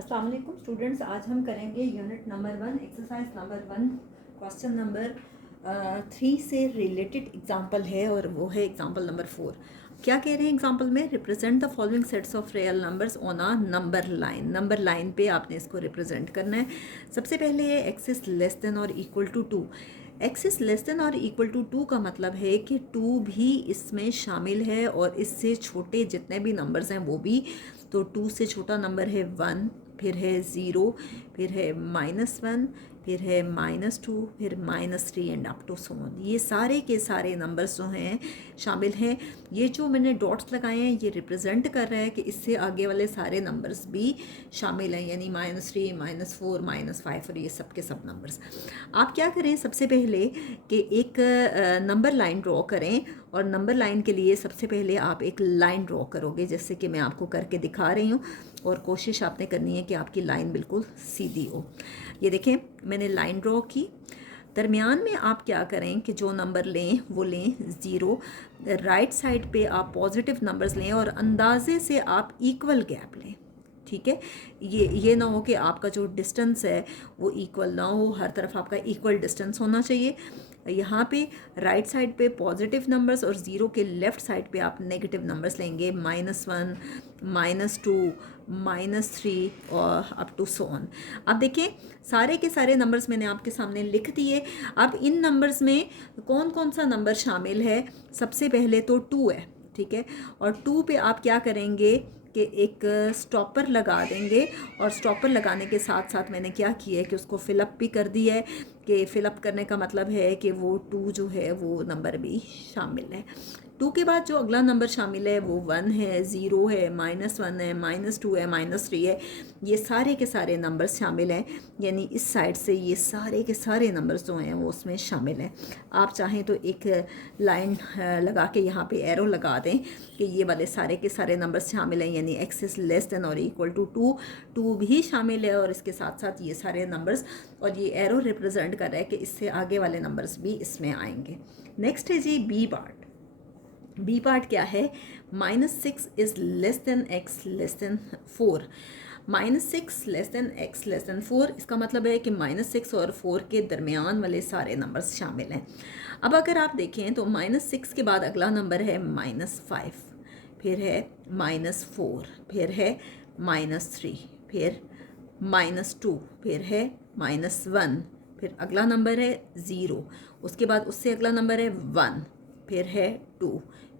अस्सलाम वालेकुम स्टूडेंट्स, आज हम करेंगे unit number 1 exercise number 1 question number 3 से रिलेटेड एग्जांपल है और वो है एग्जांपल नंबर 4। क्या कह रहे हैं एग्जांपल में? Represent the following sets of real numbers on a number line पे आपने इसको रिप्रेजेंट करना है। सबसे पहले है एक्स इज लेस देन और equal to 2। X is less than और इक्वल टू 2 का मतलब है कि 2 भी इसमें शामिल है और इससे छोटे जितने भी नंबर्स हैं वो भी। तो 2 से छोटा नंबर है 1, फिर है 0, फिर है -1, फिर है -2, फिर -3 and up to so on. ये सारे के सारे नंबर्स जो हैं शामिल हैं। ये जो मैंने डॉट्स लगाए हैं ये रिप्रेजेंट कर रहा है कि इससे आगे वाले सारे नंबर्स भी शामिल हैं, यानी -3, -4, -5 और ये सब के सब नंबर्स। आप क्या करें, सबसे पहले कि एक नंबर लाइन ड्रॉ करें और नंबर लाइन के लिए सबसे पहले आप एक लाइन ड्रॉ करोगे, जैसे कि मैं आपको करके दिखा रही हूँ, और कोशिश आपने करनी है कि आपकी लाइन बिल्कुल सीधी हो। ये देखें, मैंने लाइन ड्रॉ की। दरमियान में आप क्या करें कि जो नंबर लें वो लें 0। राइट साइड पे आप पॉजिटिव नंबर्स लें और अंदाजे से आप इक्वल गैप लें। ठीक है, ये ना हो कि आपका जो डिस्टेंस है वो इक्वल ना हो, हर तरफ आपका इक्वल डिस्टेंस होना चाहिए। यहाँ पे राइट साइड पे पॉजिटिव नंबर्स और 0 के लेफ़्ट साइड पे आप नेगेटिव नंबर्स लेंगे, -1, -2, -3 और अप टू सो ऑन। अब देखें, सारे के सारे नंबर्स मैंने आपके सामने लिख दिए। अब इन नंबर्स में कौन कौन सा नंबर शामिल है? सबसे पहले तो 2 है, ठीक है, और 2 पे आप क्या करेंगे कि एक स्टॉपर लगा देंगे, और स्टॉपर लगाने के साथ साथ मैंने क्या किया है कि उसको फिलअप भी कर दिया है। कि फिलअप करने का मतलब है कि वो 2 जो है वो नंबर भी शामिल है। 2 के बाद जो अगला नंबर शामिल है वो 1 है, 0 है, -1 है, -2 है, -3 है। ये सारे के सारे नंबर्स शामिल हैं, यानी इस साइड से ये सारे के सारे नंबर्स जो हैं वो उसमें शामिल हैं। आप चाहें तो एक लाइन लगा के यहाँ पे एरो लगा दें कि ये वाले सारे के सारे नंबर्स शामिल हैं, यानी एक्स इज लेस देन और इक्वल टू 2, 2 भी शामिल है और इसके साथ साथ ये सारे नंबर्स, और ये एरो रिप्रेजेंट कर रहा है कि इससे आगे वाले नंबर्स भी इसमें आएंगे। नेक्स्ट है जी बी पार्ट। बी पार्ट क्या है? -6 is less than x less than 4। -6 less than x less than 4, इसका मतलब है कि -6 और 4 के दरमियान वाले सारे नंबर्स शामिल हैं। अब अगर आप देखें तो -6 के बाद अगला नंबर है -5, फिर है -4, फिर है -3, फिर -2, फिर है -1, फिर अगला नंबर है 0, उसके बाद उससे अगला नंबर है 1, फिर है 2,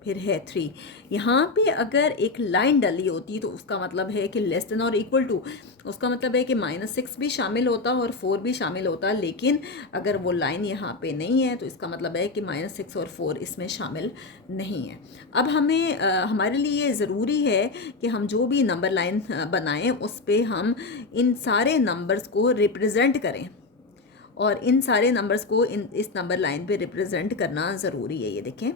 फिर है 3। यहाँ पे अगर एक लाइन डली होती तो उसका मतलब है कि लेस देन और इक्वल टू, उसका मतलब है कि -6 भी शामिल होता और 4 भी शामिल होता, लेकिन अगर वो लाइन यहाँ पे नहीं है तो इसका मतलब है कि -6 और 4 इसमें शामिल नहीं है। अब हमें हमारे लिए ज़रूरी है कि हम जो भी नंबर लाइन बनाएं उस पर हम इन सारे नंबर्स को रिप्रेजेंट करें, और इन सारे नंबर्स को इस नंबर लाइन पे रिप्रेजेंट करना ज़रूरी है। ये देखें,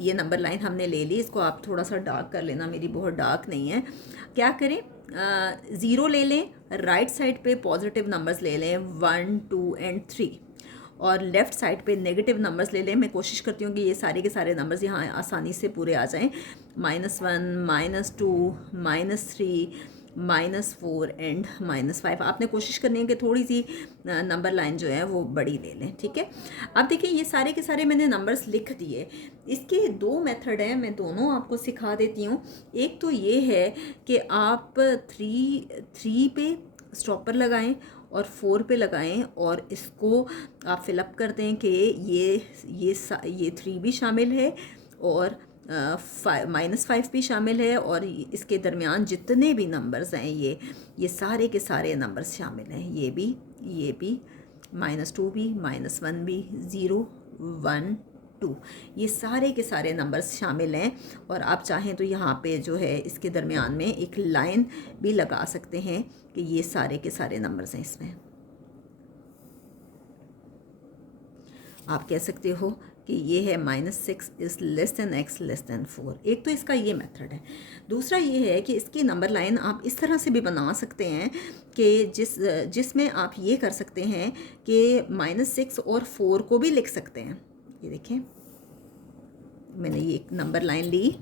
ये नंबर लाइन हमने ले ली। इसको आप थोड़ा सा डार्क कर लेना, मेरी बहुत डार्क नहीं है। क्या करें, 0 ले लें, राइट साइड पे पॉजिटिव नंबर्स ले लें 1, 2 एंड 3, और लेफ़्ट साइड पे नेगेटिव नंबर्स ले लें। मैं कोशिश करती हूँ कि ये सारे के सारे नंबर्स यहाँ आसानी से पूरे आ जाएं, -1, -2, -3, -4 एंड -5। आपने कोशिश करनी है कि थोड़ी सी नंबर लाइन जो है वो बड़ी ले लें, ठीक है। अब देखिए, ये सारे के सारे मैंने नंबर्स लिख दिए। इसके 2 मेथड हैं, मैं दोनों आपको सिखा देती हूँ। एक तो ये है कि आप 3 पे स्टॉपर लगाएं और 4 पे लगाएं, और इसको आप फिलअप कर दें कि ये 3 भी शामिल है और -5 भी शामिल है, और इसके दरमियान जितने भी नंबर्स हैं ये सारे के सारे नंबर्स शामिल हैं। ये भी, -2 भी, -1 भी, 0, 1, 2, ये सारे के सारे नंबर्स शामिल हैं। और आप चाहें तो यहाँ पे जो है इसके दरमियान में एक लाइन भी लगा सकते हैं कि ये सारे के सारे नंबर्स हैं इसमें। आप कह सकते हो कि ये है -6 is less than x less than 4। एक तो इसका ये मेथड है। दूसरा ये है कि इसकी नंबर लाइन आप इस तरह से भी बना सकते हैं कि जिसमें आप ये कर सकते हैं कि -6 और 4 को भी लिख सकते हैं। ये देखें, मैंने ये एक नंबर लाइन ली,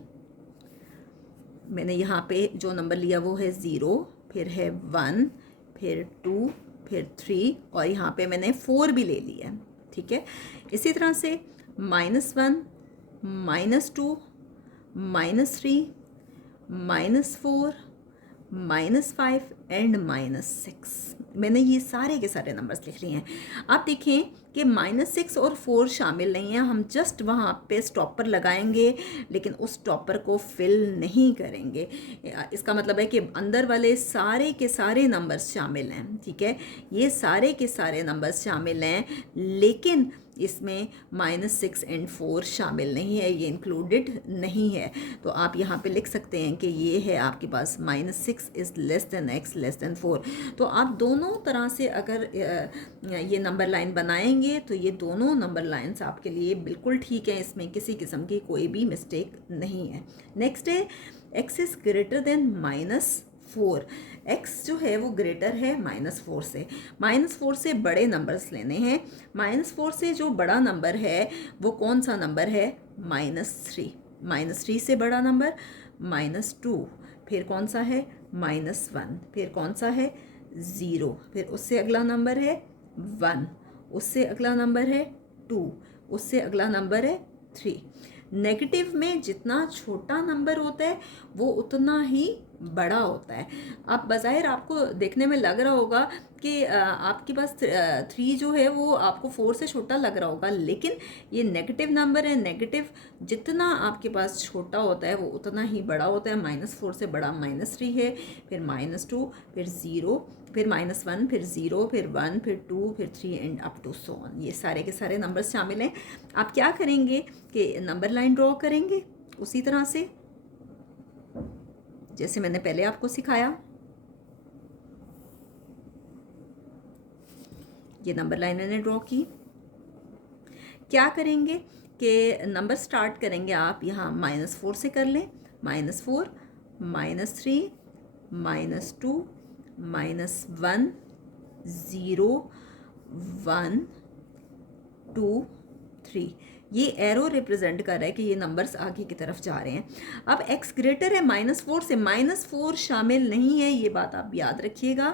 मैंने यहाँ पे जो नंबर लिया वो है 0, फिर है 1, फिर 2, फिर 3 और यहाँ पे मैंने 4 भी ले लिया है, ठीक है। इसी तरह से -1, -2, -3, -4, -5 एंड -6। मैंने ये सारे के सारे नंबर्स लिख लिए हैं। आप देखें कि -6 और 4 शामिल नहीं हैं, हम जस्ट वहाँ पे स्टॉपर लगाएंगे लेकिन उस स्टॉपर को फिल नहीं करेंगे। इसका मतलब है कि अंदर वाले सारे के सारे नंबर्स शामिल हैं, ठीक है। ये सारे के सारे नंबर्स शामिल हैं लेकिन इसमें -6 एंड 4 शामिल नहीं है, ये इंक्लूडेड नहीं है। तो आप यहाँ पे लिख सकते हैं कि ये है आपके पास -6 is less than x less than 4। तो आप दोनों तरह से अगर ये नंबर लाइन बनाएंगे तो ये दोनों नंबर लाइन्स आपके लिए बिल्कुल ठीक है, इसमें किसी किस्म की कोई भी मिस्टेक नहीं है। नेक्स्ट है x is greater than -4। x जो है वो ग्रेटर है -4 से। -4 से बड़े नंबर्स लेने हैं। -4 से जो बड़ा नंबर है वो कौन सा नंबर है? -3। -3 से बड़ा नंबर -2, फिर कौन सा है? -1, फिर कौन सा है? 0, फिर उससे अगला नंबर है 1, उससे अगला नंबर है 2, उससे अगला नंबर है 3। नेगेटिव में जितना छोटा नंबर होता है वो उतना ही बड़ा होता है। अब बज़ाहिर आपको देखने में लग रहा होगा कि आपके पास 3 जो है वो आपको 4 से छोटा लग रहा होगा, लेकिन ये नेगेटिव नंबर है। नेगेटिव जितना आपके पास छोटा होता है वो उतना ही बड़ा होता है। -4 से बड़ा -3 है, फिर -2, फिर 0, फिर -1, फिर 0, फिर 1, फिर 2, फिर 3 and up to so on. ये सारे के सारे नंबर्स शामिल हैं। आप क्या करेंगे कि नंबर लाइन ड्रॉ करेंगे उसी तरह से जैसे मैंने पहले आपको सिखाया। ये नंबर लाइन मैंने ड्रॉ की। क्या करेंगे कि नंबर स्टार्ट करेंगे आप यहाँ -4 से कर लें। -4, -3, -2, -1, 0, 1, 2, 3। ये एरो रिप्रेजेंट कर रहा है कि ये नंबर्स आगे की तरफ जा रहे हैं। अब x ग्रेटर है -4 से। -4 शामिल नहीं है, ये बात आप याद रखिएगा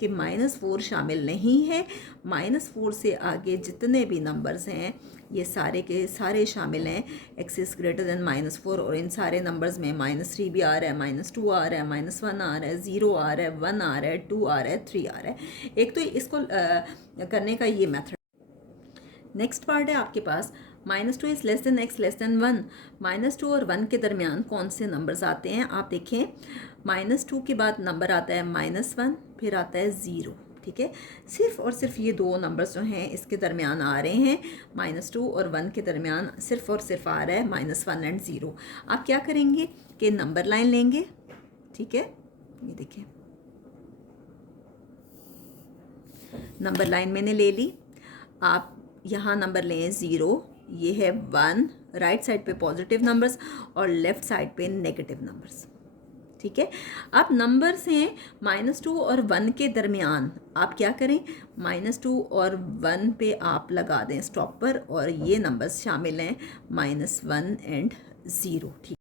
कि -4 शामिल नहीं है। -4 से आगे जितने भी नंबर्स हैं ये सारे के सारे शामिल हैं। x इज़ ग्रेटर देन -4 और इन सारे नंबर्स में -3 भी आ रहा है, -2 आ रहा है, -1 आ रहा है, 0 आ रहा है, 1 आ रहा है, 2 आ रहा है, 3 आ रहा है। एक तो इसको करने का ये मेथड। नेक्स्ट पार्ट है आपके पास -2 is less than x less than 1। -2 और 1 के दरमियान कौन से नंबर्स आते हैं? आप देखें -2 के बाद नंबर आता है -1, फिर आता है 0, ठीक है। सिर्फ और सिर्फ ये दो नंबर्स जो हैं इसके दरमियान आ रहे हैं। -2 और 1 के दरमियान सिर्फ और सिर्फ आ रहा है -1 एंड 0। आप क्या करेंगे कि नंबर लाइन लेंगे, ठीक है। ये देखिए नंबर लाइन मैंने ले ली। आप यहाँ नंबर लें 0, ये है 1, राइट साइड पे पॉजिटिव नंबर्स और लेफ्ट साइड पे नेगेटिव नंबर्स, ठीक है। अब नंबर्स हैं -2 और 1 के दरमियान। आप क्या करें? -2 और 1 पे आप लगा दें स्टॉपर और ये नंबर्स शामिल हैं -1 एंड 0, ठीक।